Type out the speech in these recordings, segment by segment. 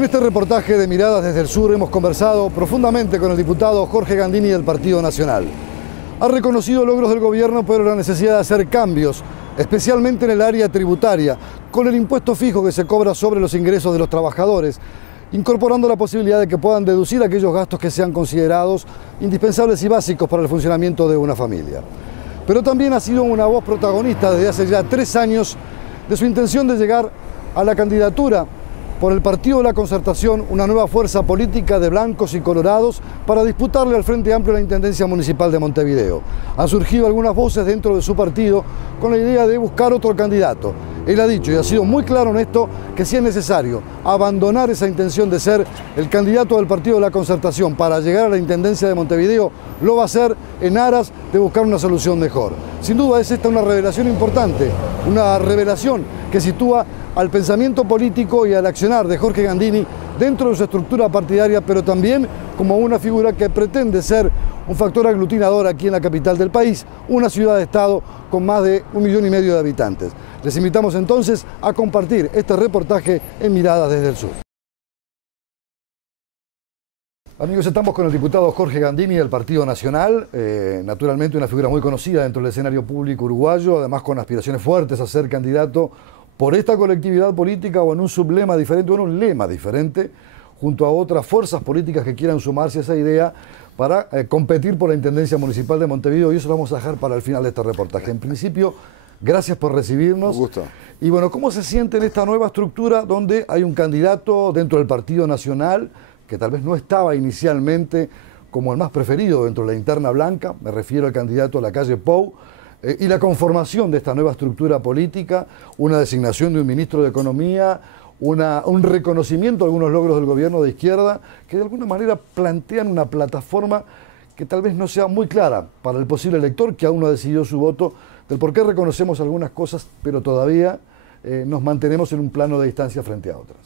En este reportaje de Miradas desde el Sur hemos conversado profundamente con el diputado Jorge Gandini del Partido Nacional. Ha reconocido logros del gobierno, pero la necesidad de hacer cambios, especialmente en el área tributaria, con el impuesto fijo que se cobra sobre los ingresos de los trabajadores, incorporando la posibilidad de que puedan deducir aquellos gastos que sean considerados indispensables y básicos para el funcionamiento de una familia. Pero también ha sido una voz protagonista desde hace ya 3 años de su intención de llegar a la candidatura por el Partido de la Concertación, una nueva fuerza política de blancos y colorados para disputarle al Frente Amplio la Intendencia Municipal de Montevideo. Han surgido algunas voces dentro de su partido con la idea de buscar otro candidato. Él ha dicho y ha sido muy claro en esto que si es necesario abandonar esa intención de ser el candidato del Partido de la Concertación para llegar a la Intendencia de Montevideo, lo va a hacer en aras de buscar una solución mejor. Sin duda es esta una revelación importante, una revelación que sitúa al pensamiento político y al accionar de Jorge Gandini dentro de su estructura partidaria, pero también como una figura que pretende ser un factor aglutinador aquí en la capital del país, una ciudad-estado con más de 1,5 millones de habitantes. Les invitamos entonces a compartir este reportaje en Miradas desde el Sur. Amigos, estamos con el diputado Jorge Gandini del Partido Nacional, naturalmente una figura muy conocida dentro del escenario público uruguayo, además con aspiraciones fuertes a ser candidato por esta colectividad política o en un sublema diferente o en un lema diferente, junto a otras fuerzas políticas que quieran sumarse a esa idea para competir por la Intendencia Municipal de Montevideo, y eso lo vamos a dejar para el final de este reportaje. En principio, gracias por recibirnos. Un gusto. Y bueno, ¿cómo se siente en esta nueva estructura donde hay un candidato dentro del Partido Nacional que tal vez no estaba inicialmente como el más preferido dentro de la interna blanca? Me refiero al candidato a la calle Pou, y la conformación de esta nueva estructura política, una designación de un ministro de Economía, un reconocimiento de algunos logros del gobierno de izquierda, que de alguna manera plantean una plataforma que tal vez no sea muy clara para el posible elector, que aún no ha decidido su voto, del por qué reconocemos algunas cosas, pero todavía nos mantenemos en un plano de distancia frente a otras.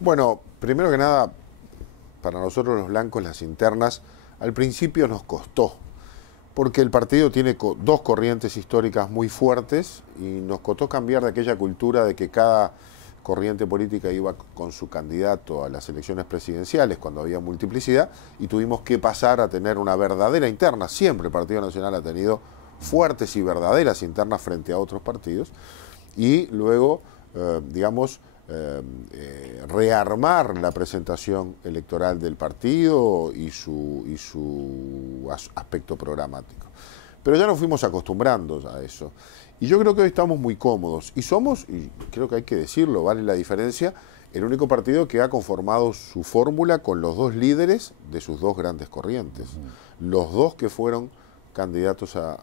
Bueno, primero que nada, para nosotros los blancos, las internas, al principio nos costó, porque el partido tiene dos corrientes históricas muy fuertes y nos costó cambiar de aquella cultura de que cada corriente política iba con su candidato a las elecciones presidenciales cuando había multiplicidad, y tuvimos que pasar a tener una verdadera interna. Siempre el Partido Nacional ha tenido fuertes y verdaderas internas frente a otros partidos, y luego, rearmar la presentación electoral del partido y su aspecto programático. Pero ya nos fuimos acostumbrando a eso. Y yo creo que hoy estamos muy cómodos. Y somos, y creo que hay que decirlo, vale la diferencia, el único partido que ha conformado su fórmula con los dos líderes de sus dos grandes corrientes. Los dos que fueron candidatos a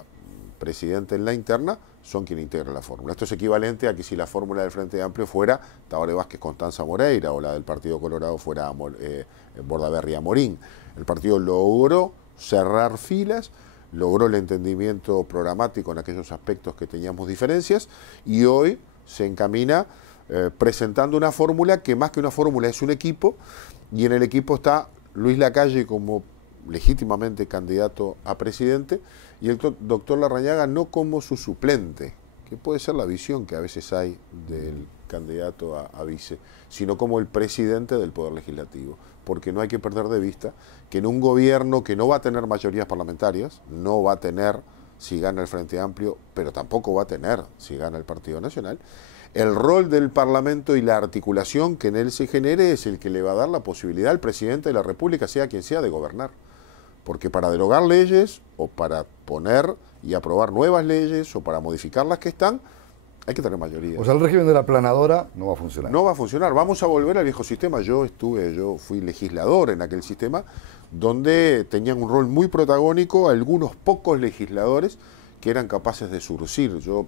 presidente en la interna son quienes integran la fórmula. Esto es equivalente a que si la fórmula del Frente Amplio fuera Tabaré Vázquez, Constanza Moreira, o la del Partido Colorado fuera Bordaberry Amorín. El partido logró cerrar filas, logró el entendimiento programático en aquellos aspectos que teníamos diferencias, y hoy se encamina presentando una fórmula que más que una fórmula es un equipo, y en el equipo está Luis Lacalle como legítimamente candidato a presidente, y el doctor Larrañaga no como su suplente, que puede ser la visión que a veces hay del candidato a vice, sino como el presidente del Poder Legislativo, porque no hay que perder de vista que en un gobierno que no va a tener mayorías parlamentarias, no va a tener si gana el Frente Amplio, pero tampoco va a tener si gana el Partido Nacional, el rol del Parlamento y la articulación que en él se genere es el que le va a dar la posibilidad al presidente de la República, sea quien sea, de gobernar. Porque para derogar leyes, o para poner y aprobar nuevas leyes, o para modificar las que están, hay que tener mayoría. O sea, el régimen de la aplanadora no va a funcionar. No va a funcionar. Vamos a volver al viejo sistema. Yo fui legislador en aquel sistema, donde tenían un rol muy protagónico algunos pocos legisladores que eran capaces de surcir. Yo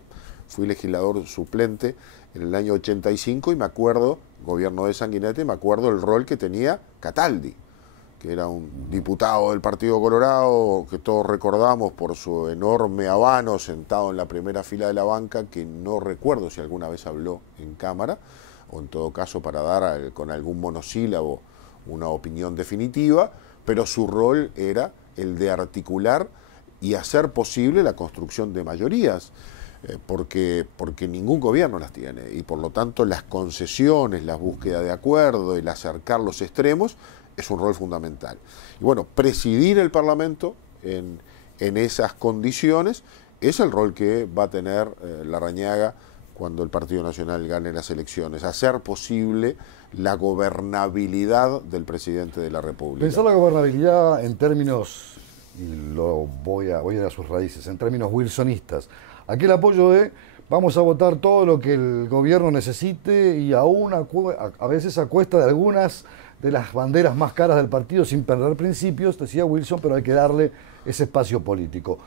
fui legislador suplente en el año 85 y me acuerdo, gobierno de Sanguinetti, me acuerdo el rol que tenía Cataldi, que era un diputado del Partido Colorado, que todos recordamos por su enorme habano sentado en la primera fila de la banca, que no recuerdo si alguna vez habló en cámara, o en todo caso para dar con algún monosílabo una opinión definitiva, pero su rol era el de articular y hacer posible la construcción de mayorías. porque ningún gobierno las tiene y por lo tanto las concesiones, la búsqueda de acuerdo, el acercar los extremos es un rol fundamental. Y bueno, presidir el Parlamento en esas condiciones es el rol que va a tener Larrañaga cuando el Partido Nacional gane las elecciones, hacer posible la gobernabilidad del presidente de la República. Pensar la gobernabilidad en términos, y voy a ir a sus raíces, en términos wilsonistas. Aquel apoyo de vamos a votar todo lo que el gobierno necesite y aún a veces a cuesta de algunas de las banderas más caras del partido sin perder principios, decía Wilson, pero hay que darle ese espacio político.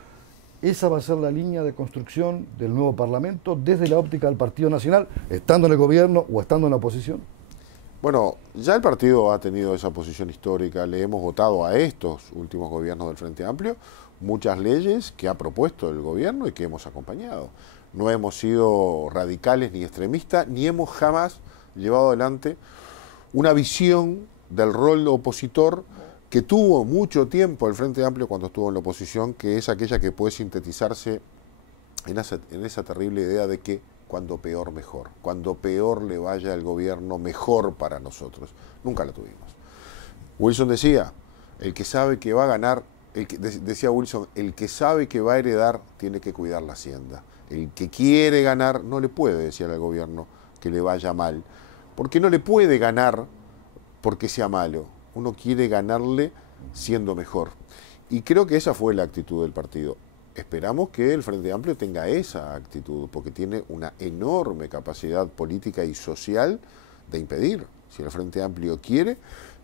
¿Esa va a ser la línea de construcción del nuevo Parlamento desde la óptica del Partido Nacional, estando en el gobierno o estando en la oposición? Bueno, ya el partido ha tenido esa posición histórica, le hemos votado a estos últimos gobiernos del Frente Amplio muchas leyes que ha propuesto el gobierno y que hemos acompañado. No hemos sido radicales ni extremistas, ni hemos jamás llevado adelante una visión del rol opositor que tuvo mucho tiempo el Frente Amplio cuando estuvo en la oposición, que es aquella que puede sintetizarse en esa terrible idea de que cuando peor, mejor. Cuando peor le vaya al gobierno, mejor para nosotros. Nunca la tuvimos. Wilson decía, el que sabe que va a ganar, decía Wilson, el que sabe que va a heredar tiene que cuidar la hacienda. El que quiere ganar no le puede decir al gobierno que le vaya mal, porque no le puede ganar porque sea malo. Uno quiere ganarle siendo mejor. Y creo que esa fue la actitud del partido. Esperamos que el Frente Amplio tenga esa actitud, porque tiene una enorme capacidad política y social de impedir. Si el Frente Amplio quiere,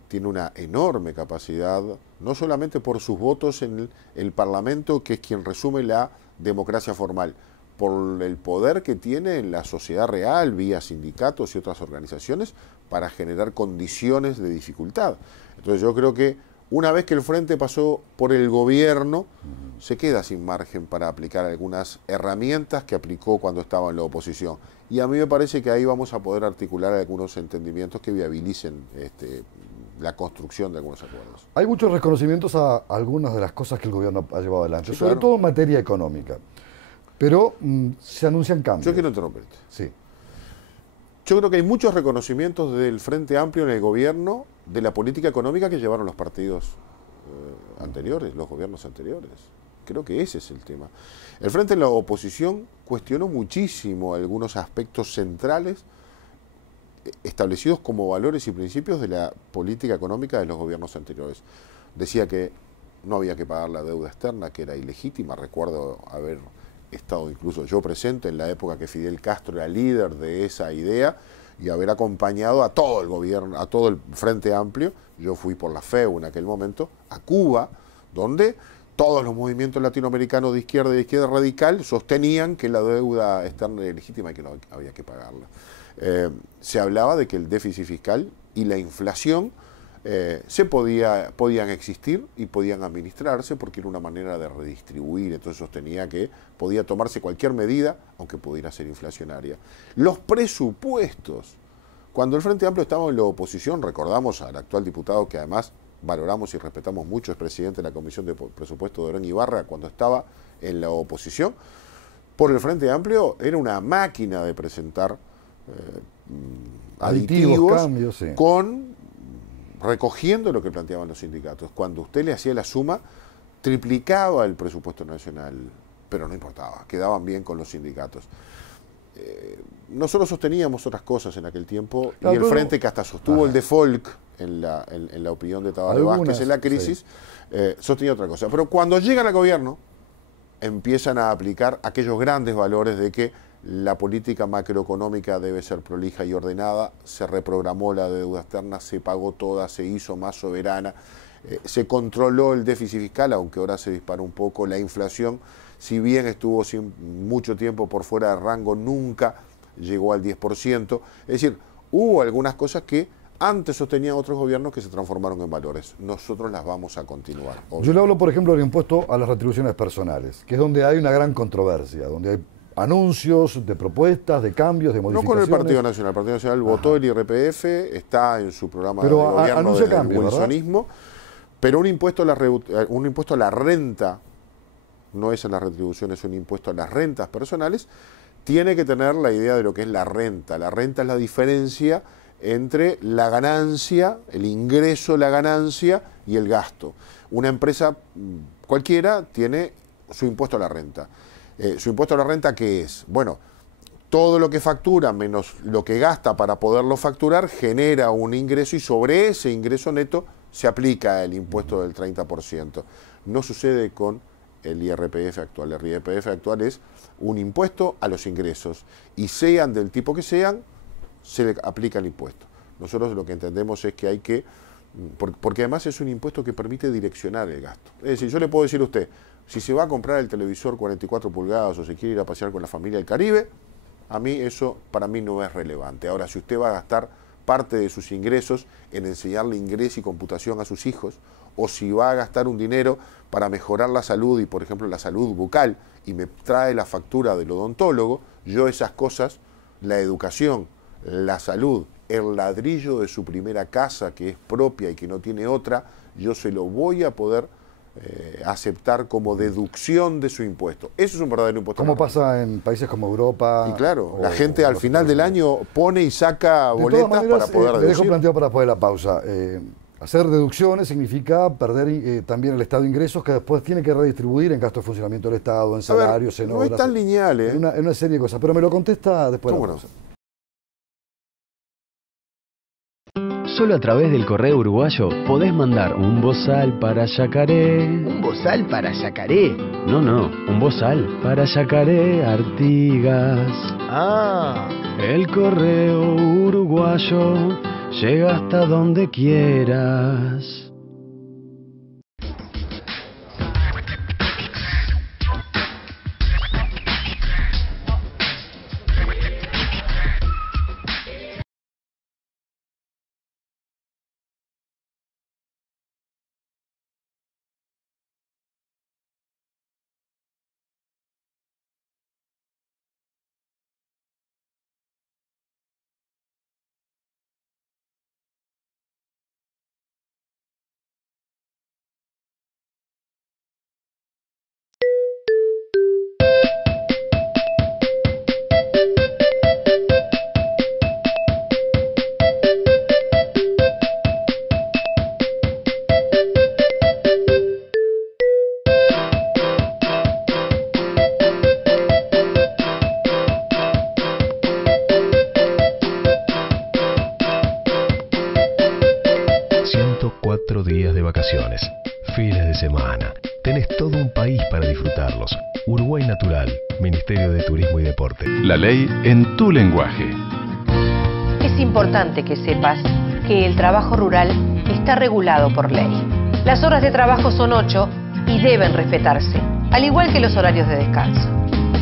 tiene una enorme capacidad, no solamente por sus votos en el Parlamento, que es quien resume la democracia formal, por el poder que tiene en la sociedad real, vía sindicatos y otras organizaciones, para generar condiciones de dificultad. Entonces yo creo que una vez que el Frente pasó por el gobierno, se queda sin margen para aplicar algunas herramientas que aplicó cuando estaba en la oposición. Y a mí me parece que ahí vamos a poder articular algunos entendimientos que viabilicen la construcción de algunos acuerdos. Hay muchos reconocimientos a algunas de las cosas que el gobierno ha llevado adelante, Sí, sobre claro. todo en materia económica. Pero se anuncian cambios. Yo quiero interrumpirte. Sí. Yo creo que hay muchos reconocimientos del Frente Amplio en el gobierno de la política económica que llevaron los partidos anteriores, los gobiernos anteriores. Creo que ese es el tema. El Frente en la oposición cuestionó muchísimo algunos aspectos centrales establecidos como valores y principios de la política económica de los gobiernos anteriores. Decía que no había que pagar la deuda externa, que era ilegítima. Recuerdo haber estado incluso yo presente en la época que Fidel Castro era líder de esa idea y haber acompañado a todo el gobierno, a todo el Frente Amplio. Yo fui por la FEU en aquel momento a Cuba, donde todos los movimientos latinoamericanos de izquierda y de izquierda radical sostenían que la deuda externa era ilegítima y que no había que pagarla. Se hablaba de que el déficit fiscal y la inflación podían existir y podían administrarse porque era una manera de redistribuir. Entonces sostenía que podía tomarse cualquier medida, aunque pudiera ser inflacionaria. Los presupuestos, cuando el Frente Amplio estaba en la oposición, recordamos al actual diputado que además valoramos y respetamos mucho, es presidente de la Comisión de Presupuesto de Orán Ibarra, cuando estaba en la oposición, por el Frente Amplio era una máquina de presentar aditivos cambios, sí. Recogiendo lo que planteaban los sindicatos. Cuando usted le hacía la suma, triplicaba el presupuesto nacional, pero no importaba, quedaban bien con los sindicatos. Nosotros sosteníamos otras cosas en aquel tiempo, y el Frente, que hasta sostuvo el default en la opinión de Tabaré Vázquez en la crisis, sostenía otra cosa. Pero cuando llegan al gobierno, empiezan a aplicar aquellos grandes valores de que la política macroeconómica debe ser prolija y ordenada, se reprogramó la deuda externa, se pagó toda, se hizo más soberana, se controló el déficit fiscal, aunque ahora se disparó un poco, la inflación, si bien estuvo mucho tiempo por fuera de rango, nunca llegó al 10%, es decir, hubo algunas cosas que antes sostenían otros gobiernos que se transformaron en valores. Nosotros las vamos a continuar. Yo le hablo, por ejemplo, del impuesto a las retribuciones personales, que es donde hay una gran controversia, donde hay anuncios de propuestas, de cambios, de modificaciones. No con el Partido Nacional. El Partido Nacional votó el IRPF, está en su programa de gobierno del wilsonismo, pero un impuesto a la renta no es en las retribuciones un impuesto a las rentas personales, tiene que tener la idea de lo que es la renta. La renta es la diferencia entre la ganancia, el ingreso, la ganancia y el gasto. Una empresa cualquiera tiene su impuesto a la renta. ¿Su impuesto a la renta qué es? Bueno, todo lo que factura menos lo que gasta para poderlo facturar genera un ingreso y sobre ese ingreso neto se aplica el impuesto del 30%. No sucede con el IRPF actual. El IRPF actual es un impuesto a los ingresos y sean del tipo que sean, se le aplica el impuesto. Nosotros lo que entendemos es que hay que, porque además es un impuesto que permite direccionar el gasto. Es decir, yo le puedo decir a usted, si se va a comprar el televisor 44 pulgadas o se quiere ir a pasear con la familia al Caribe, a mí eso para mí no es relevante. Ahora, si usted va a gastar parte de sus ingresos en enseñarle inglés y computación a sus hijos, o si va a gastar un dinero para mejorar la salud y, por ejemplo, la salud bucal, y me trae la factura del odontólogo, yo esas cosas, la educación, la salud, el ladrillo de su primera casa que es propia y que no tiene otra, yo se lo voy a poder aceptar como deducción de su impuesto. Eso es un verdadero impuesto. ¿Cómo pasa en países como Europa? Y claro, la gente al final del año pone y saca boletas para poder deducir. Le dejo planteado para después de la pausa. Hacer deducciones significa perder también el Estado de ingresos que después tiene que redistribuir en gastos de funcionamiento del Estado, en salarios, en obras. No es tan lineal, en una serie de cosas, pero me lo contesta después de la pausa. Solo a través del correo uruguayo podés mandar un bozal para Yacaré. ¿Un bozal para Yacaré? No, un bozal para Yacaré Artigas. Ah. El correo uruguayo llega hasta donde quieras. Días de vacaciones, fines de semana. Tenés todo un país para disfrutarlos. Uruguay Natural, Ministerio de Turismo y Deporte. La ley en tu lenguaje. Es importante que sepas que el trabajo rural está regulado por ley. Las horas de trabajo son 8 y deben respetarse, al igual que los horarios de descanso.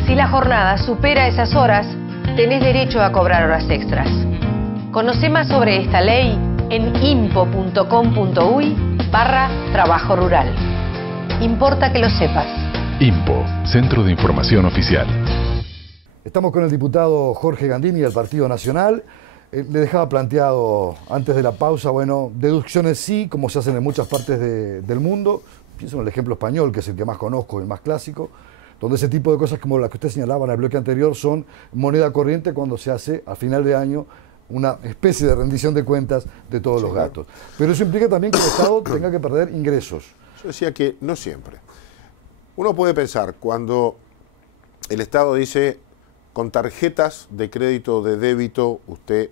Si la jornada supera esas horas, tenés derecho a cobrar horas extras. Conoce más sobre esta ley en impo.com.uy/trabajo rural. Importa que lo sepas. IMPO, Centro de Información Oficial. Estamos con el diputado Jorge Gandini del Partido Nacional. Le dejaba planteado antes de la pausa, bueno, deducciones sí, como se hacen en muchas partes del mundo. Pienso en el ejemplo español, que es el que más conozco, el más clásico, donde ese tipo de cosas como las que usted señalaba en el bloque anterior son moneda corriente cuando se hace a final de año una especie de rendición de cuentas de todos los gastos. Pero eso implica también que el Estado tenga que perder ingresos. Yo decía que no siempre. Uno puede pensar, cuando el Estado dice, con tarjetas de crédito o de débito, usted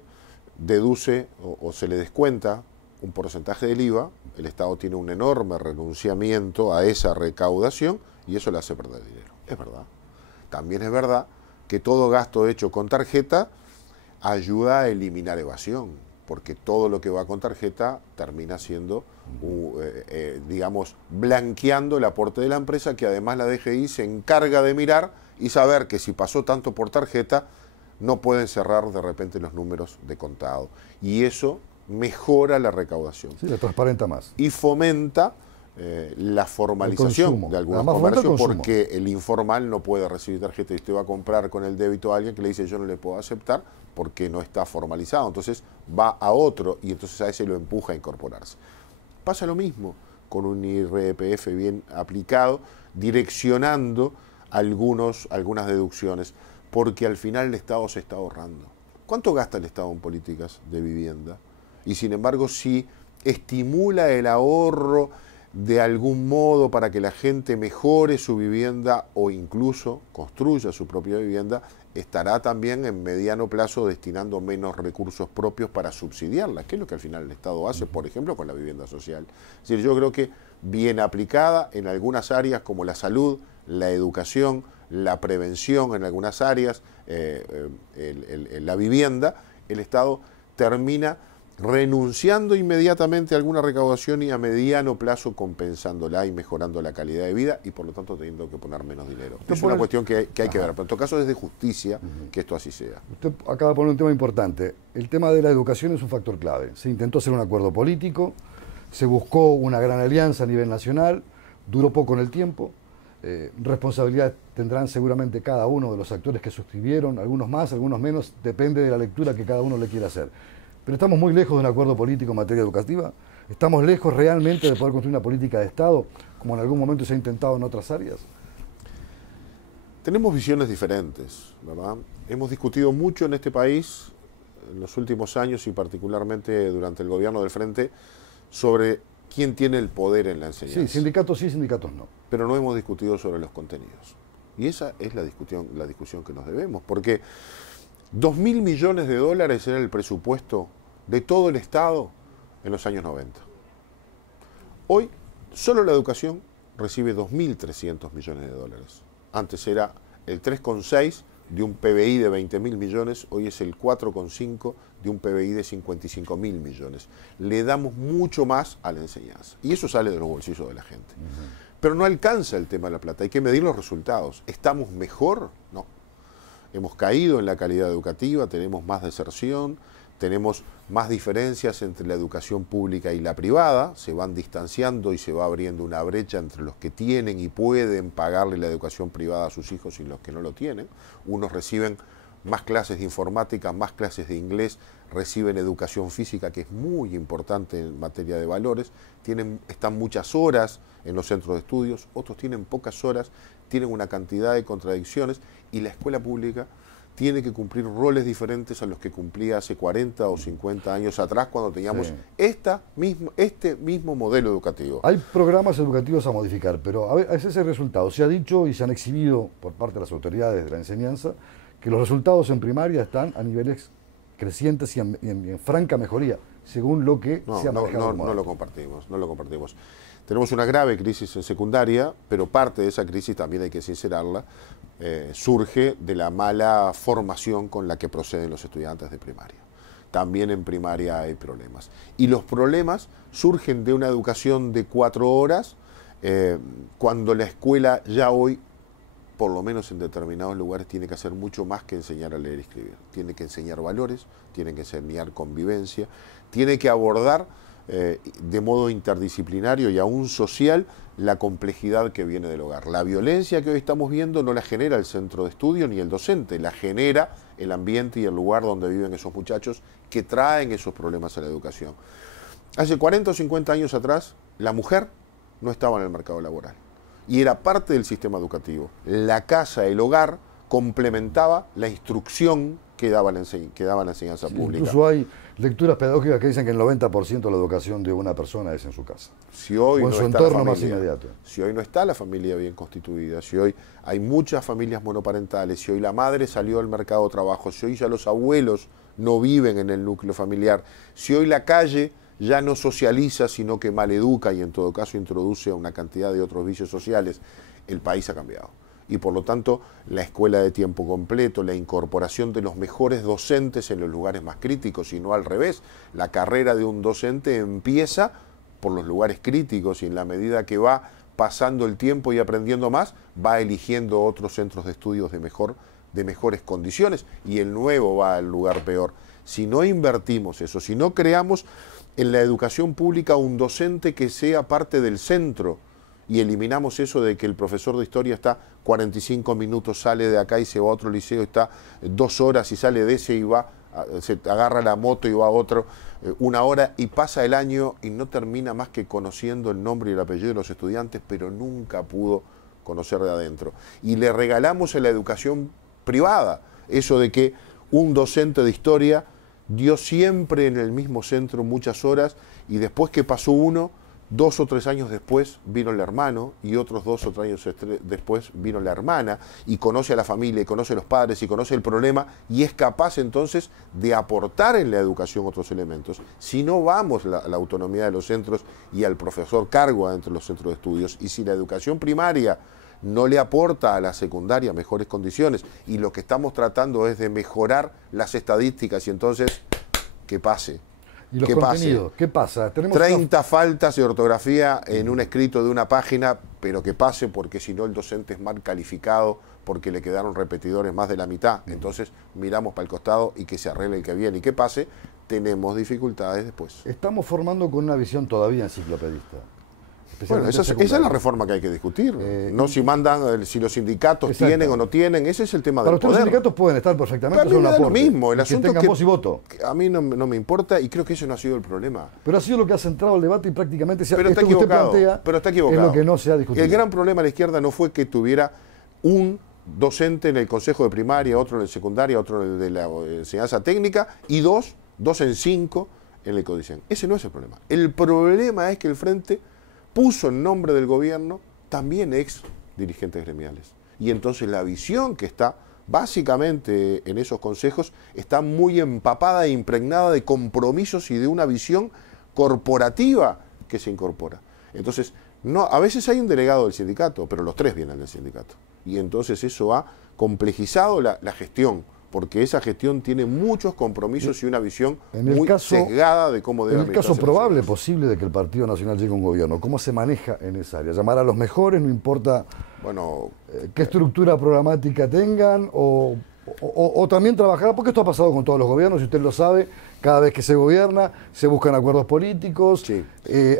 deduce o se le descuenta un porcentaje del IVA, el Estado tiene un enorme renunciamiento a esa recaudación y eso le hace perder dinero. Es verdad. También es verdad que todo gasto hecho con tarjeta ayuda a eliminar evasión, porque todo lo que va con tarjeta termina siendo, digamos, blanqueando el aporte de la empresa, que además la DGI se encarga de mirar y saber que si pasó tanto por tarjeta, no pueden cerrar de repente los números de contado. Y eso mejora la recaudación. Sí, la transparenta más. Y fomenta la formalización de algunos comercios, porque el informal no puede recibir tarjeta y usted va a comprar con el débito a alguien que le dice yo no le puedo aceptar porque no está formalizado. Entonces va a otro y entonces a ese lo empuja a incorporarse. Pasa lo mismo con un IRPF bien aplicado, direccionando algunas deducciones, porque al final el Estado se está ahorrando. ¿Cuánto gasta el Estado en políticas de vivienda? Y sin embargo, si estimula el ahorro de algún modo para que la gente mejore su vivienda o incluso construya su propia vivienda, estará también en mediano plazo destinando menos recursos propios para subsidiarla, que es lo que al final el Estado hace, por ejemplo, con la vivienda social. Es decir, yo creo que bien aplicada en algunas áreas como la salud, la educación, la prevención en algunas áreas, la vivienda, el Estado termina renunciando inmediatamente a alguna recaudación y a mediano plazo compensándola y mejorando la calidad de vida y por lo tanto teniendo que poner menos dinero. Es una cuestión que hay que ver, pero en todo caso es de justicia que esto así sea. Usted acaba de poner un tema importante. El tema de la educación es un factor clave. Se intentó hacer un acuerdo político, se buscó una gran alianza a nivel nacional, duró poco en el tiempo. Responsabilidad tendrán seguramente cada uno de los actores que suscribieron, algunos más, algunos menos, depende de la lectura que cada uno le quiera hacer. Pero estamos muy lejos de un acuerdo político en materia educativa. Estamos lejos realmente de poder construir una política de Estado, como en algún momento se ha intentado en otras áreas. Tenemos visiones diferentes, ¿verdad? Hemos discutido mucho en este país en los últimos años y particularmente durante el gobierno del Frente sobre quién tiene el poder en la enseñanza. Sí, sindicatos sí, sindicatos no. Pero no hemos discutido sobre los contenidos. Y esa es la discusión que nos debemos, porque 2.000 millones de dólares era el presupuesto de todo el Estado en los años 90. Hoy, solo la educación recibe 2.300 millones de dólares. Antes era el 3,6 de un PBI de 20.000 millones, hoy es el 4,5 de un PBI de 55.000 millones. Le damos mucho más a la enseñanza. Y eso sale de los bolsillos de la gente. Pero no alcanza el tema de la plata, hay que medir los resultados. ¿Estamos mejor? No. Hemos caído en la calidad educativa, tenemos más deserción, tenemos más diferencias entre la educación pública y la privada, se van distanciando y se va abriendo una brecha entre los que tienen y pueden pagarle la educación privada a sus hijos y los que no lo tienen. Unos reciben más clases de informática, más clases de inglés, reciben educación física, que es muy importante en materia de valores, están muchas horas en los centros de estudios, otros tienen pocas horas, tienen una cantidad de contradicciones, y la escuela pública tiene que cumplir roles diferentes a los que cumplía hace 40 o 50 años atrás, cuando teníamos este mismo modelo educativo. Hay programas educativos a modificar, pero a veces ese resultado. Se ha dicho y se han exhibido por parte de las autoridades de la enseñanza que los resultados en primaria están a niveles crecientes y en franca mejoría, según lo que se ha manejado. No lo compartimos. Tenemos una grave crisis en secundaria, pero parte de esa crisis, también hay que sincerarla, surge de la mala formación con la que proceden los estudiantes de primaria. También en primaria hay problemas. Y los problemas surgen de una educación de 4 horas, cuando la escuela ya hoy, por lo menos en determinados lugares, tiene que hacer mucho más que enseñar a leer y escribir. Tiene que enseñar valores, tiene que enseñar convivencia, tiene que abordar de modo interdisciplinario y aún social la complejidad que viene del hogar. La violencia que hoy estamos viendo no la genera el centro de estudio ni el docente, la genera el ambiente y el lugar donde viven esos muchachos que traen esos problemas a la educación. Hace 40 o 50 años atrás, la mujer no estaba en el mercado laboral y era parte del sistema educativo. La casa, el hogar, complementaba la instrucción que daba la enseñanza pública. Incluso hay lecturas pedagógicas que dicen que el 90% de la educación de una persona es en su casa. Si hoy o en no su está entorno la más familia, inmediato. Si hoy no está la familia bien constituida, si hoy hay muchas familias monoparentales, si hoy la madre salió al mercado de trabajo, si hoy ya los abuelos no viven en el núcleo familiar, si hoy la calle ya no socializa, sino que maleduca y en todo caso introduce una cantidad de otros vicios sociales, el país ha cambiado. Y por lo tanto, la escuela de tiempo completo, la incorporación de los mejores docentes en los lugares más críticos y no al revés. La carrera de un docente empieza por los lugares críticos y en la medida que va pasando el tiempo y aprendiendo más, va eligiendo otros centros de estudios de mejores condiciones y el nuevo va al lugar peor. Si no invertimos eso, si no creamos en la educación pública un docente que sea parte del centro, y eliminamos eso de que el profesor de historia está 45 minutos, sale de acá y se va a otro liceo, está 2 horas y sale de ese y va se agarra la moto y va a otro una hora y pasa el año y no termina más que conociendo el nombre y el apellido de los estudiantes, pero nunca pudo conocer de adentro. Y le regalamos en la educación privada eso de que un docente de historia dio siempre en el mismo centro muchas horas y después que pasó uno, 2 o 3 años después vino el hermano y otros 2 o 3 años después vino la hermana y conoce a la familia y conoce a los padres y conoce el problema y es capaz entonces de aportar en la educación otros elementos. Si no vamos a la autonomía de los centros y al profesor cargo dentro de los centros de estudios y si la educación primaria no le aporta a la secundaria mejores condiciones y lo que estamos tratando es de mejorar las estadísticas y entonces que pase. ¿Y los contenidos? ¿Qué pasa? Tenemos 30 faltas de ortografía en un escrito de una página, pero que pase porque si no el docente es mal calificado porque le quedaron repetidores más de la mitad. Entonces miramos para el costado y que se arregle el que viene y que pase. Tenemos dificultades después. Estamos formando con una visión todavía enciclopedista. Bueno, esa es la reforma que hay que discutir. No si mandan, si los sindicatos tienen o no tienen, ese es el tema del poder. Los sindicatos pueden estar perfectamente, pero a mí me da lo mismo. El asunto que tengan voz y voto. A mí no me importa y creo que ese no ha sido el problema. Pero ha sido lo que ha centrado el debate y prácticamente pero está equivocado, pero está equivocado. Es lo que no se ha discutido. El gran problema de la izquierda no fue que tuviera un docente en el consejo de primaria, otro en el secundaria, otro en el de la enseñanza técnica y dos en 5 en el Codicen. Ese no es el problema. El problema es que el Frente puso en nombre del gobierno también ex dirigentes gremiales. Y entonces la visión que está básicamente en esos consejos está muy empapada e impregnada de compromisos y de una visión corporativa que se incorpora. Entonces, a veces hay un delegado del sindicato, pero los 3 vienen del sindicato. Y entonces eso ha complejizado la gestión, porque esa gestión tiene muchos compromisos y una visión muy sesgada de cómo debe administrarse. En el caso probable, posible de que el Partido Nacional llegue a un gobierno, ¿cómo se maneja en esa área? ¿Llamar a los mejores? No importa qué estructura programática tengan o también trabajar, porque esto ha pasado con todos los gobiernos, y usted lo sabe, cada vez que se gobierna se buscan acuerdos políticos,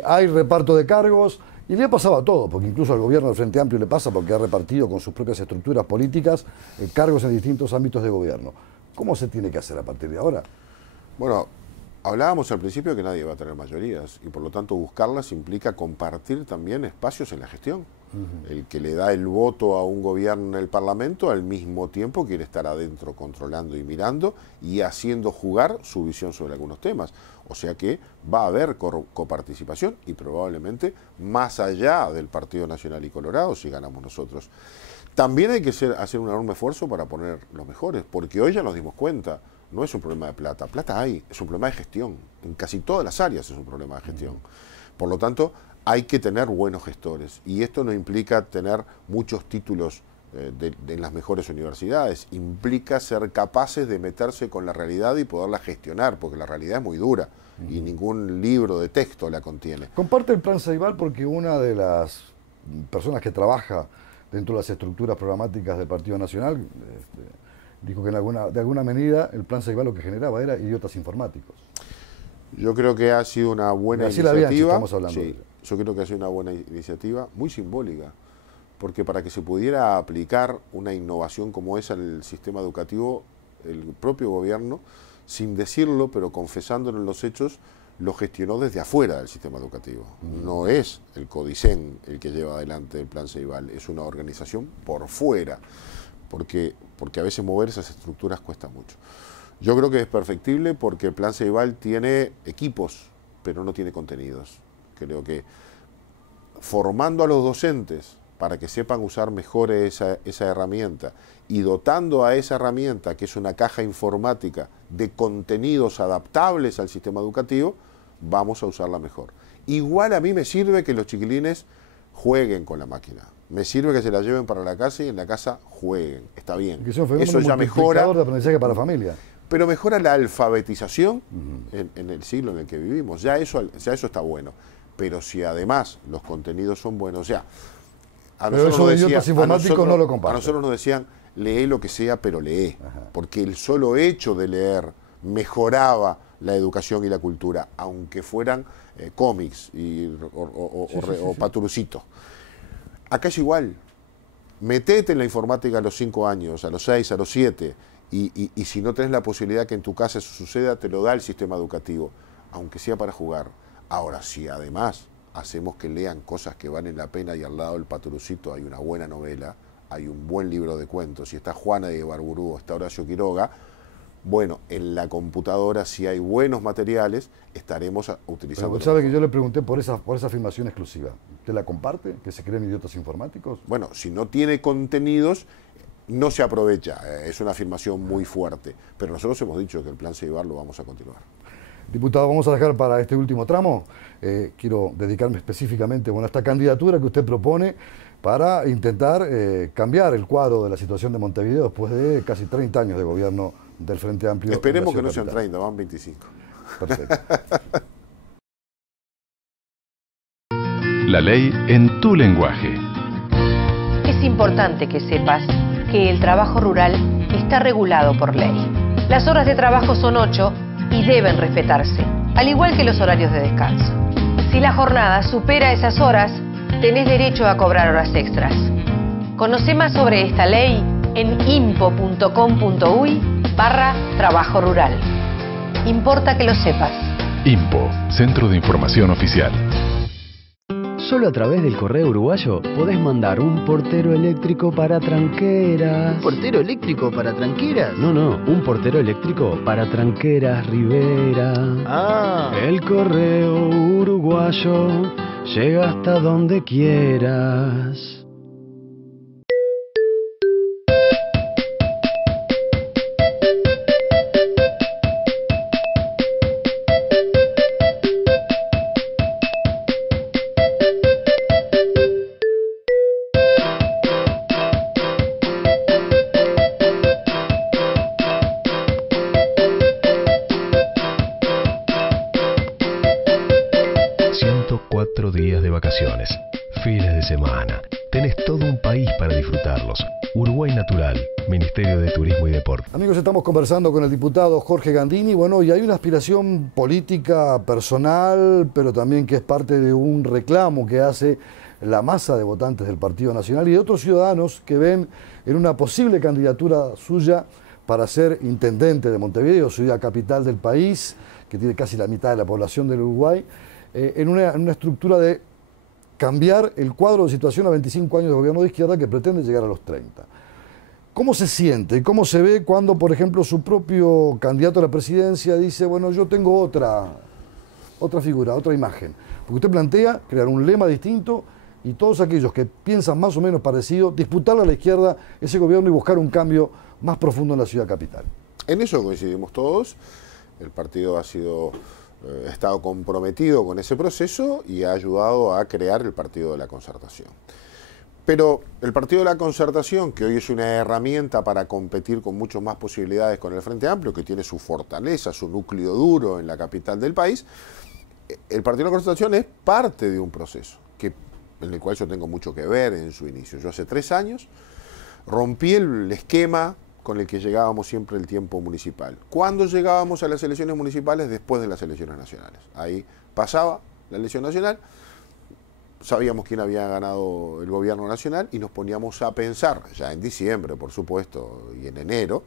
hay reparto de cargos. Y le ha pasado a todo, porque incluso al gobierno del Frente Amplio le pasa porque ha repartido con sus propias estructuras políticas cargos en distintos ámbitos de gobierno. ¿Cómo se tiene que hacer a partir de ahora? Bueno, hablábamos al principio que nadie va a tener mayorías y por lo tanto buscarlas implica compartir también espacios en la gestión. El que le da el voto a un gobierno en el Parlamento al mismo tiempo quiere estar adentro controlando y mirando y haciendo jugar su visión sobre algunos temas. O sea que va a haber coparticipación y probablemente más allá del Partido Nacional y Colorado si ganamos nosotros. También hay que hacer un enorme esfuerzo para poner los mejores, porque hoy ya nos dimos cuenta, no es un problema de plata, plata hay, es un problema de gestión. En casi todas las áreas es un problema de gestión. Por lo tanto, hay que tener buenos gestores y esto no implica tener muchos títulos en las mejores universidades, implica ser capaces de meterse con la realidad y poderla gestionar, porque la realidad es muy dura y ningún libro de texto la contiene. Comparte el Plan Ceibal porque una de las personas que trabaja dentro de las estructuras programáticas del Partido Nacional dijo que de alguna medida el Plan Ceibal lo que generaba era idiotas informáticos. Yo creo que ha sido una buena iniciativa. Bianchi, estamos hablando. Sí, yo creo que ha sido una buena iniciativa, muy simbólica, porque para que se pudiera aplicar una innovación como esa en el sistema educativo, el propio gobierno, sin decirlo, pero confesándolo en los hechos, lo gestionó desde afuera del sistema educativo. No es el Codicen el que lleva adelante el Plan Ceibal, es una organización por fuera, porque a veces mover esas estructuras cuesta mucho. Yo creo que es perfectible porque el Plan Ceibal tiene equipos, pero no tiene contenidos. Creo que formando a los docentes para que sepan usar mejor esa herramienta y dotando a esa herramienta, que es una caja informática, de contenidos adaptables al sistema educativo, vamos a usarla mejor. Igual a mí me sirve que los chiquilines jueguen con la máquina. Me sirve que se la lleven para la casa y en la casa jueguen. Está bien. Eso ya mejora. De aprendizaje para la familia. Pero mejora la alfabetización en el siglo en el que vivimos. Ya eso está bueno. Pero si además los contenidos son buenos, a nosotros nos decían, lee lo que sea, pero lee. Porque el solo hecho de leer mejoraba la educación y la cultura, aunque fueran cómics o paturucitos. Acá es igual. Metete en la informática a los 5 años, a los 6, a los 7, Y si no tenés la posibilidad que en tu casa eso suceda, te lo da el sistema educativo, aunque sea para jugar. Ahora, si además hacemos que lean cosas que valen la pena y al lado del Paturucito hay una buena novela, hay un buen libro de cuentos, y está Juana de Barburú, está Horacio Quiroga, bueno, en la computadora, si hay buenos materiales, estaremos utilizando. Pero sabe que yo le pregunté por esa afirmación exclusiva. ¿Usted la comparte? ¿Que se creen idiotas informáticos? Bueno, si no tiene contenidos, no se aprovecha. Es una afirmación muy fuerte. Pero nosotros hemos dicho que el plan Ceibal lo vamos a continuar. Diputado, vamos a dejar para este último tramo. Quiero dedicarme específicamente a esta candidatura que usted propone para intentar cambiar el cuadro de la situación de Montevideo después de casi 30 años de gobierno del Frente Amplio. Esperemos que no sean 30, van 25. Perfecto. La ley en tu lenguaje. Es importante que sepas que el trabajo rural está regulado por ley. Las horas de trabajo son 8 y deben respetarse, al igual que los horarios de descanso. Si la jornada supera esas horas, tenés derecho a cobrar horas extras. Conoce más sobre esta ley en impo.com.uy/trabajo rural. Importa que lo sepas. INPO, Centro de Información Oficial. Solo a través del correo uruguayo podés mandar un portero eléctrico para Tranqueras. ¿Portero eléctrico para tranqueras? No, un portero eléctrico para Tranqueras Rivera. Ah. El correo uruguayo llega hasta donde quieras. Días de vacaciones, fines de semana. Tenés todo un país para disfrutarlos. Uruguay Natural, Ministerio de Turismo y Deporte. Amigos, estamos conversando con el diputado Jorge Gandini. Bueno, y hay una aspiración política personal, pero también que es parte de un reclamo que hace la masa de votantes del Partido Nacional y de otros ciudadanos que ven en una posible candidatura suya para ser intendente de Montevideo, ciudad capital del país, que tiene casi la mitad de la población del Uruguay, en una estructura de cambiar el cuadro de situación a 25 años de gobierno de izquierda que pretende llegar a los 30. ¿Cómo se siente? ¿Cómo se ve cuando, por ejemplo, su propio candidato a la presidencia dice, bueno, yo tengo otra figura, otra imagen? Porque usted plantea crear un lema distinto y todos aquellos que piensan más o menos parecido, disputarle a la izquierda ese gobierno y buscar un cambio más profundo en la ciudad capital. En eso coincidimos todos. El partido ha estado comprometido con ese proceso y ha ayudado a crear el Partido de la Concertación. Pero el Partido de la Concertación, que hoy es una herramienta para competir con muchas más posibilidades con el Frente Amplio, que tiene su fortaleza, su núcleo duro en la capital del país, el Partido de la Concertación es parte de un proceso en el cual yo tengo mucho que ver en su inicio. Yo hace 3 años rompí el esquema con el que llegábamos siempre el tiempo municipal. ¿Cuándo llegábamos a las elecciones municipales? Después de las elecciones nacionales. Ahí pasaba la elección nacional, sabíamos quién había ganado el gobierno nacional y nos poníamos a pensar, ya en diciembre, por supuesto, y en enero,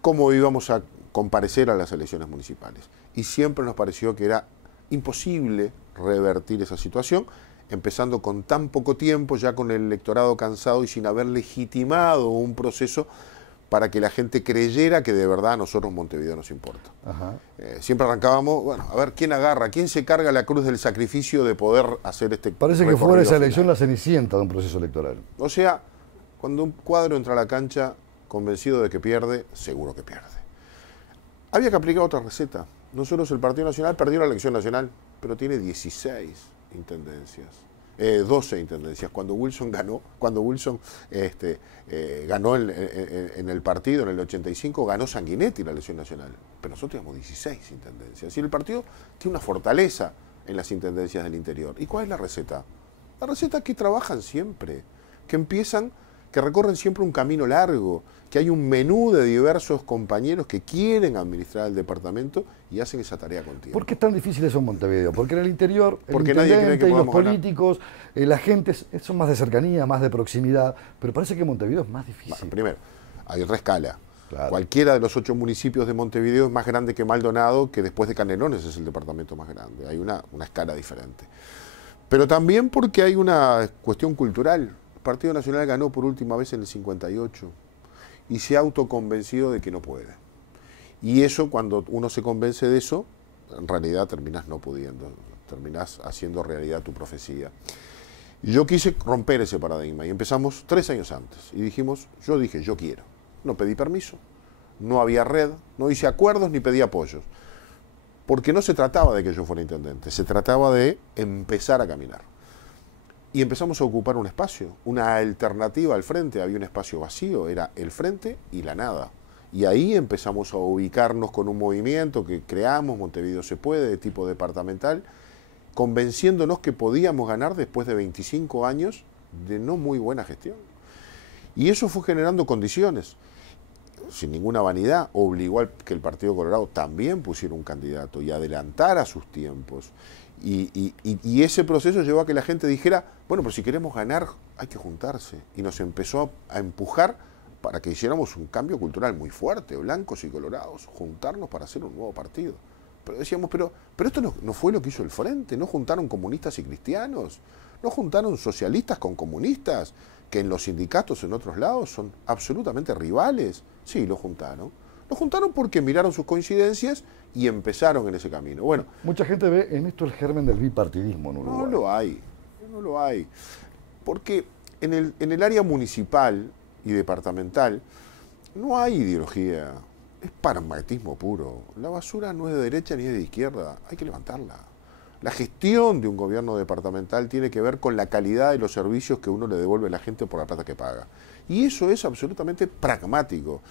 cómo íbamos a comparecer a las elecciones municipales. Y siempre nos pareció que era imposible revertir esa situación, empezando con tan poco tiempo, ya con el electorado cansado y sin haber legitimado un proceso para que la gente creyera que de verdad a nosotros Montevideo nos importa. Siempre arrancábamos, bueno, a ver quién agarra, quién se carga la cruz del sacrificio de poder hacer este Parece que fuera esa elección la cenicienta de un proceso electoral. O sea, cuando un cuadro entra a la cancha convencido de que pierde, seguro que pierde. Había que aplicar otra receta. Nosotros, el Partido Nacional, perdió la elección nacional, pero tiene 16 intendencias. 12 intendencias. Cuando Wilson ganó en el partido en el 85, ganó Sanguinetti la elección nacional. Pero nosotros teníamos 16 intendencias. Y el partido tiene una fortaleza en las intendencias del interior. ¿Y cuál es la receta? La receta es que trabajan siempre, que recorren siempre un camino largo, que hay un menú de diversos compañeros que quieren administrar el departamento y hacen esa tarea contigo. ¿Por qué es tan difícil eso en Montevideo? Porque en el interior, el Porque nadie cree que intendente y los podamos ganar. políticos, la gente son más de cercanía, más de proximidad, pero parece que Montevideo es más difícil. Primero, hay otra escala. Claro. Cualquiera de los 8 municipios de Montevideo es más grande que Maldonado, que después de Canelones es el departamento más grande. Hay una escala diferente. Pero también porque hay una cuestión cultural. El Partido Nacional ganó por última vez en el 58 y se ha autoconvencido de que no puede. Y eso, cuando uno se convence de eso, en realidad terminás no pudiendo, terminás haciendo realidad tu profecía. Y yo quise romper ese paradigma y empezamos 3 años antes. Y yo dije, yo quiero. No pedí permiso, no había red, no hice acuerdos ni pedí apoyos. Porque no se trataba de que yo fuera intendente, se trataba de empezar a caminar. Y empezamos a ocupar un espacio, una alternativa al frente. Había un espacio vacío, era el frente y la nada. Y ahí empezamos a ubicarnos con un movimiento que creamos, Montevideo se puede, de tipo departamental, convenciéndonos que podíamos ganar después de 25 años de no muy buena gestión. Y eso fue generando condiciones. Sin ninguna vanidad, obligó a que el Partido Colorado también pusiera un candidato y adelantara sus tiempos. Y ese proceso llevó a que la gente dijera, bueno, pero si queremos ganar hay que juntarse. Y nos empezó a empujar para que hiciéramos un cambio cultural muy fuerte, blancos y colorados, juntarnos para hacer un nuevo partido. Pero decíamos, pero esto no fue lo que hizo el Frente, no juntaron comunistas y cristianos, no juntaron socialistas con comunistas, que en los sindicatos en otros lados son absolutamente rivales. Sí, lo juntaron. Lo juntaron porque miraron sus coincidencias y empezaron en ese camino. Bueno, mucha gente ve en esto el germen del bipartidismo en Uruguay. No lo hay. Porque en el área municipal y departamental no hay ideología, es pragmatismo puro. La basura no es de derecha ni es de izquierda, hay que levantarla. La gestión de un gobierno departamental tiene que ver con la calidad de los servicios que uno le devuelve a la gente por la plata que paga. Y eso es absolutamente pragmático.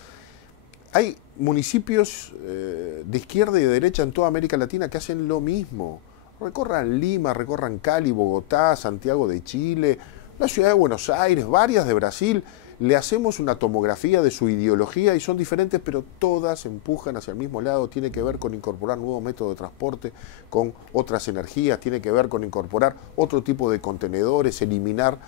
Hay municipios de izquierda y de derecha en toda América Latina que hacen lo mismo. Recorran Lima, recorran Cali, Bogotá, Santiago de Chile, la ciudad de Buenos Aires, varias de Brasil. Le hacemos una tomografía de su ideología y son diferentes, pero todas empujan hacia el mismo lado. Tiene que ver con incorporar nuevos métodos de transporte, con otras energías, tiene que ver con incorporar otro tipo de contenedores, eliminar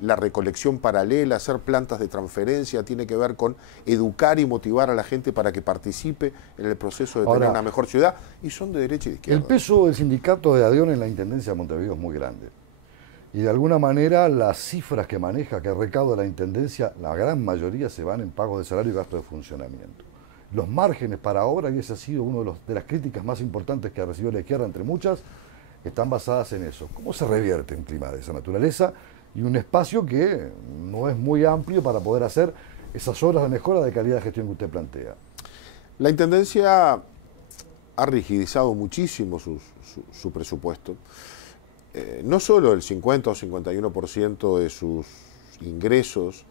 la recolección paralela, hacer plantas de transferencia, tiene que ver con educar y motivar a la gente para que participe en el proceso de tener una mejor ciudad, y son de derecha y de izquierda. El peso del sindicato de ADEON en la Intendencia de Montevideo es muy grande. Y de alguna manera las cifras que maneja, que recauda la Intendencia, la gran mayoría se van en pagos de salario y gastos de funcionamiento. Los márgenes para obra, y esa ha sido una de las críticas más importantes que ha recibido la izquierda, entre muchas, están basadas en eso. ¿Cómo se revierte un clima de esa naturaleza y un espacio que no es muy amplio para poder hacer esas obras de mejora de calidad de gestión que usted plantea? La Intendencia ha rigidizado muchísimo su presupuesto. No solo el 50 o 51% de sus ingresos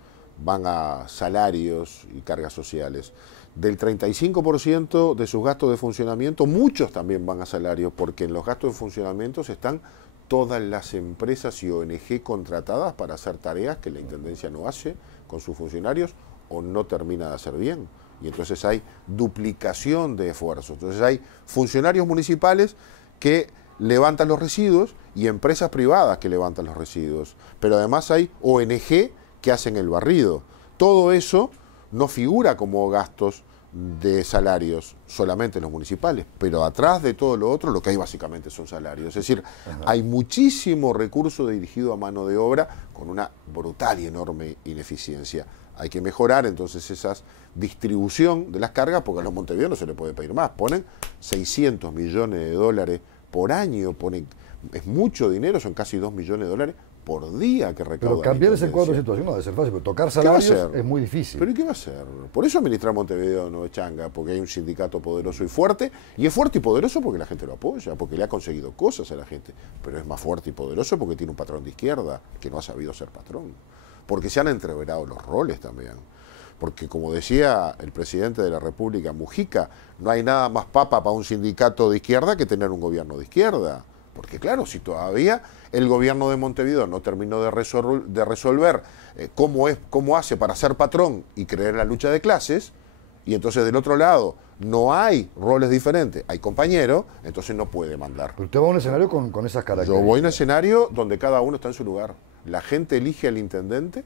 van a salarios y cargas sociales. Del 35% de sus gastos de funcionamiento, muchos también van a salarios, porque en los gastos de funcionamiento están todas las empresas y ONG contratadas para hacer tareas que la Intendencia no hace con sus funcionarios o no termina de hacer bien. Y entonces hay duplicación de esfuerzos. Entonces hay funcionarios municipales que levantan los residuos y empresas privadas que levantan los residuos. Pero además hay ONG que hacen el barrido. Todo eso no figura como gastos de salarios solamente en los municipales, pero atrás de todo lo otro lo que hay básicamente son salarios. Es decir, hay muchísimo recurso dirigido a mano de obra con una brutal y enorme ineficiencia. Hay que mejorar entonces esa distribución de las cargas, porque a los montevideanos no se le puede pedir más. Ponen 600 millones de dólares por año, es mucho dinero, son casi 2 millones de dólares por día que recauda. Pero cambiar ese cuadro de situación no debe ser fácil, porque tocar salarios es muy difícil. ¿Pero y qué va a hacer? Por eso administrar Montevideo no es changa, porque hay un sindicato poderoso y fuerte, y es fuerte y poderoso porque la gente lo apoya, porque le ha conseguido cosas a la gente, pero es más fuerte y poderoso porque tiene un patrón de izquierda que no ha sabido ser patrón, porque se han entreverado los roles también. Porque, como decía el presidente de la República, Mujica, no hay nada más papa para un sindicato de izquierda que tener un gobierno de izquierda. Porque claro, si el gobierno de Montevideo no terminó de resolver cómo hace para ser patrón y creer en la lucha de clases, y entonces del otro lado no hay roles diferentes, hay compañeros, entonces no puede mandar. Pero usted va a un escenario con esas características. Yo voy a un escenario donde cada uno está en su lugar. La gente elige al intendente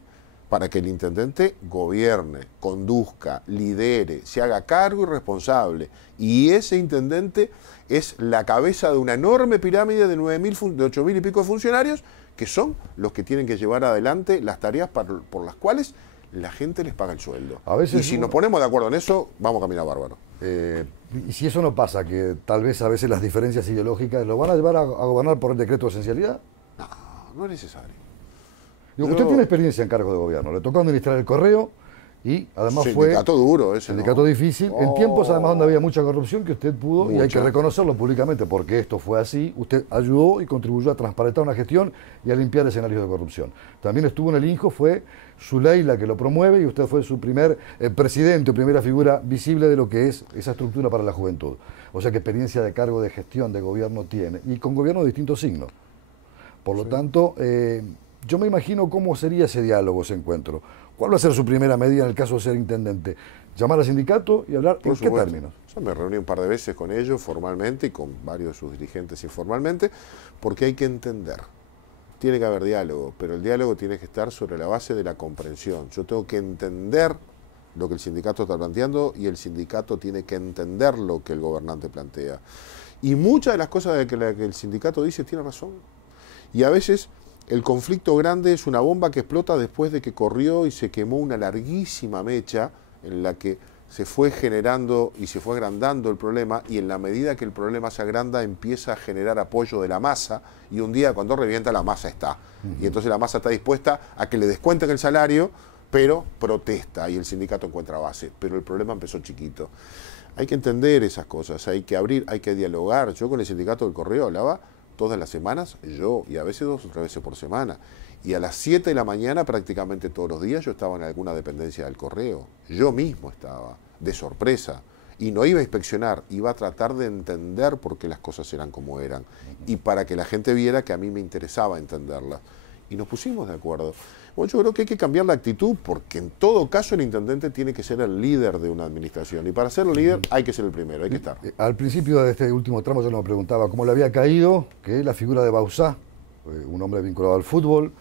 para que el intendente gobierne, conduzca, lidere, se haga cargo y responsable. Y ese intendente es la cabeza de una enorme pirámide de 8.000 y pico de funcionarios, que son los que tienen que llevar adelante las tareas por las cuales la gente les paga el sueldo. Y si nos ponemos de acuerdo en eso, vamos a caminar bárbaro. Y si eso no pasa, que tal vez a veces las diferencias ideológicas lo van a llevar a gobernar por el decreto de esencialidad. No, no es necesario. Usted tiene experiencia en cargo de gobierno, le tocó administrar el Correo y además fue... Sindicato duro ese, sindicato difícil, en tiempos además donde había mucha corrupción que usted pudo, y hay que reconocerlo públicamente porque esto fue así, usted ayudó y contribuyó a transparentar una gestión y a limpiar escenarios de corrupción. También estuvo en el INJO, fue su ley la que lo promueve y usted fue su primer presidente o primera figura visible de lo que es esa estructura para la juventud. O sea que experiencia de cargo de gestión de gobierno tiene, y con gobierno de distintos signos. Por lo tanto... yo me imagino cómo sería ese diálogo, ese encuentro. ¿Cuál va a ser su primera medida en el caso de ser intendente? ¿Llamar al sindicato y hablar en qué términos? Yo me reuní un par de veces con ellos formalmente y con varios de sus dirigentes informalmente, porque hay que entender. Tiene que haber diálogo, pero el diálogo tiene que estar sobre la base de la comprensión. Yo tengo que entender lo que el sindicato está planteando y el sindicato tiene que entender lo que el gobernante plantea. Y muchas de las cosas que el sindicato dice tiene razón. Y a veces... el conflicto grande es una bomba que explota después de que corrió y se quemó una larguísima mecha en la que se fue generando y se fue agrandando el problema, y en la medida que el problema se agranda empieza a generar apoyo de la masa, y un día cuando revienta la masa está. Y entonces la masa está dispuesta a que le descuenten el salario, pero protesta y el sindicato encuentra base. Pero el problema empezó chiquito. Hay que entender esas cosas, hay que abrir, hay que dialogar. Yo con el sindicato del Correo hablaba todas las semanas, yo, y a veces 2 o 3 veces por semana. Y a las 7 de la mañana, prácticamente todos los días, yo estaba en alguna dependencia del Correo. Yo mismo estaba, de sorpresa. Y no iba a inspeccionar, iba a tratar de entender por qué las cosas eran como eran. Y para que la gente viera que a mí me interesaba entenderlas. Y nos pusimos de acuerdo. Bueno, yo creo que hay que cambiar la actitud, porque en todo caso el intendente tiene que ser el líder de una administración. Y para ser el líder hay que ser el primero, hay que estar. Al principio de este último tramo yo me preguntaba cómo le había caído que la figura de Bauzá, un hombre vinculado al fútbol,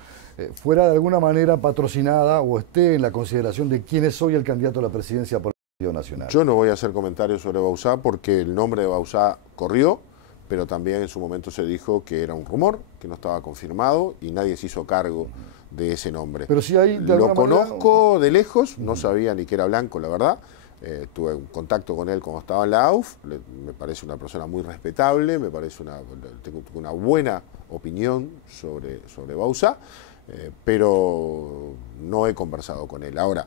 fuera de alguna manera patrocinada o esté en la consideración de quién es hoy el candidato a la presidencia por el Partido Nacional. Yo no voy a hacer comentarios sobre Bauzá porque el nombre de Bauzá corrió, pero también en su momento se dijo que era un rumor, que no estaba confirmado y nadie se hizo cargo de ese nombre. Pero si hay lo conozco de lejos, no sabía ni que era blanco, la verdad. Tuve un contacto con él cuando estaba en la AUF, me parece una persona muy respetable, me parece tengo una buena opinión sobre Bauzá, pero no he conversado con él. Ahora,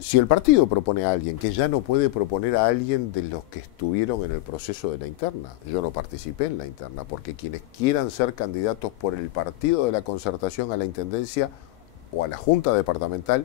si el partido propone a alguien, que ya no puede proponer a alguien de los que estuvieron en el proceso de la interna. Yo no participé en la interna, porque quienes quieran ser candidatos por el partido de la Concertación a la intendencia o a la junta departamental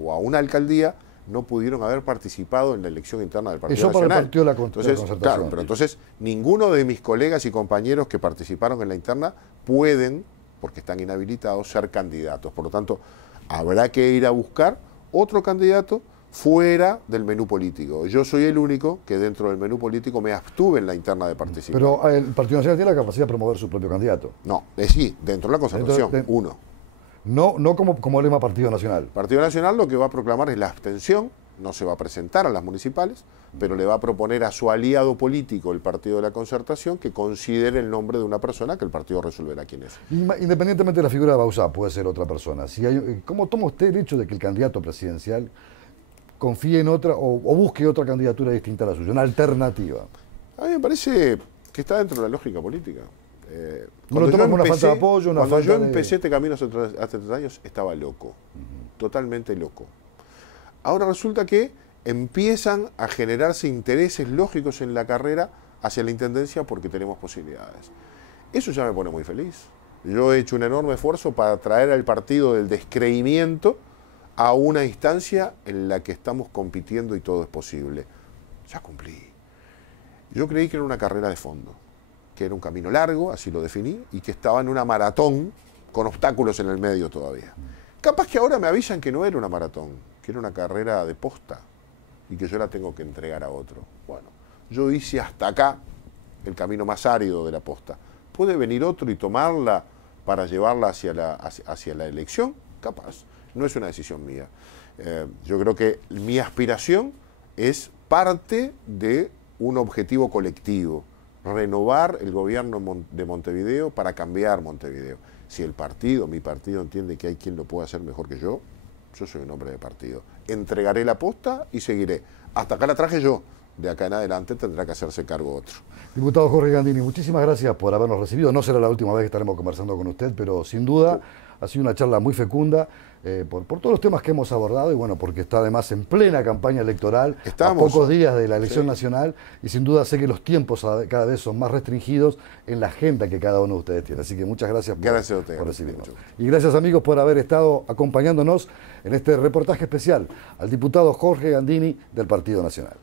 o a una alcaldía, no pudieron haber participado en la elección interna del Partido Nacional. Para el partido de la Concertación. Claro, pero entonces ninguno de mis colegas y compañeros que participaron en la interna pueden, porque están inhabilitados, ser candidatos. Por lo tanto, habrá que ir a buscar otro candidato fuera del menú político. Yo soy el único que dentro del menú político me abstuve en la interna de participar. Pero el Partido Nacional tiene la capacidad de promover su propio candidato. No, sí, dentro de la Concertación, uno. No como lema Partido Nacional. Partido Nacional lo que va a proclamar es la abstención, no se va a presentar a las municipales, pero le va a proponer a su aliado político, el Partido de la Concertación, que considere el nombre de una persona que el partido resolverá quién es. Independientemente de la figura de Bauzá, puede ser otra persona. ¿Cómo toma usted el hecho de que el candidato presidencial confíe en otra o busque otra candidatura distinta a la suya, una alternativa? A mí me parece que está dentro de la lógica política. Cuando yo empecé este camino hace 3 años, estaba loco, totalmente loco. Ahora resulta que empiezan a generarse intereses lógicos en la carrera hacia la intendencia porque tenemos posibilidades. Eso ya me pone muy feliz. Yo he hecho un enorme esfuerzo para traer al partido del descreimiento a una instancia en la que estamos compitiendo y todo es posible. Ya cumplí. Yo creí que era una carrera de fondo, que era un camino largo, así lo definí, y que estaba en una maratón con obstáculos en el medio todavía. Capaz que ahora me avisan que no era una maratón, que era una carrera de posta y que yo la tengo que entregar a otro. Bueno, yo hice hasta acá el camino más árido de la posta. ¿Puede venir otro y tomarla para llevarla hacia la elección? Capaz. no es una decisión mía. Yo creo que mi aspiración es parte de un objetivo colectivo, renovar el gobierno de Montevideo para cambiar Montevideo. Si el partido, mi partido, entiende que hay quien lo pueda hacer mejor que yo soy un hombre de partido. Entregaré la posta y seguiré. Hasta acá la traje yo. De acá en adelante tendrá que hacerse cargo otro. Diputado Jorge Gandini, muchísimas gracias por habernos recibido. No será la última vez que estaremos conversando con usted, pero sin duda ha sido una charla muy fecunda por todos los temas que hemos abordado y bueno, porque está además en plena campaña electoral, a pocos días de la elección nacional, y sin duda sé que los tiempos cada vez son más restringidos en la agenda que cada uno de ustedes tiene. Así que muchas gracias por recibirnos. Y gracias, amigos, por haber estado acompañándonos en este reportaje especial al diputado Jorge Gandini del Partido Nacional.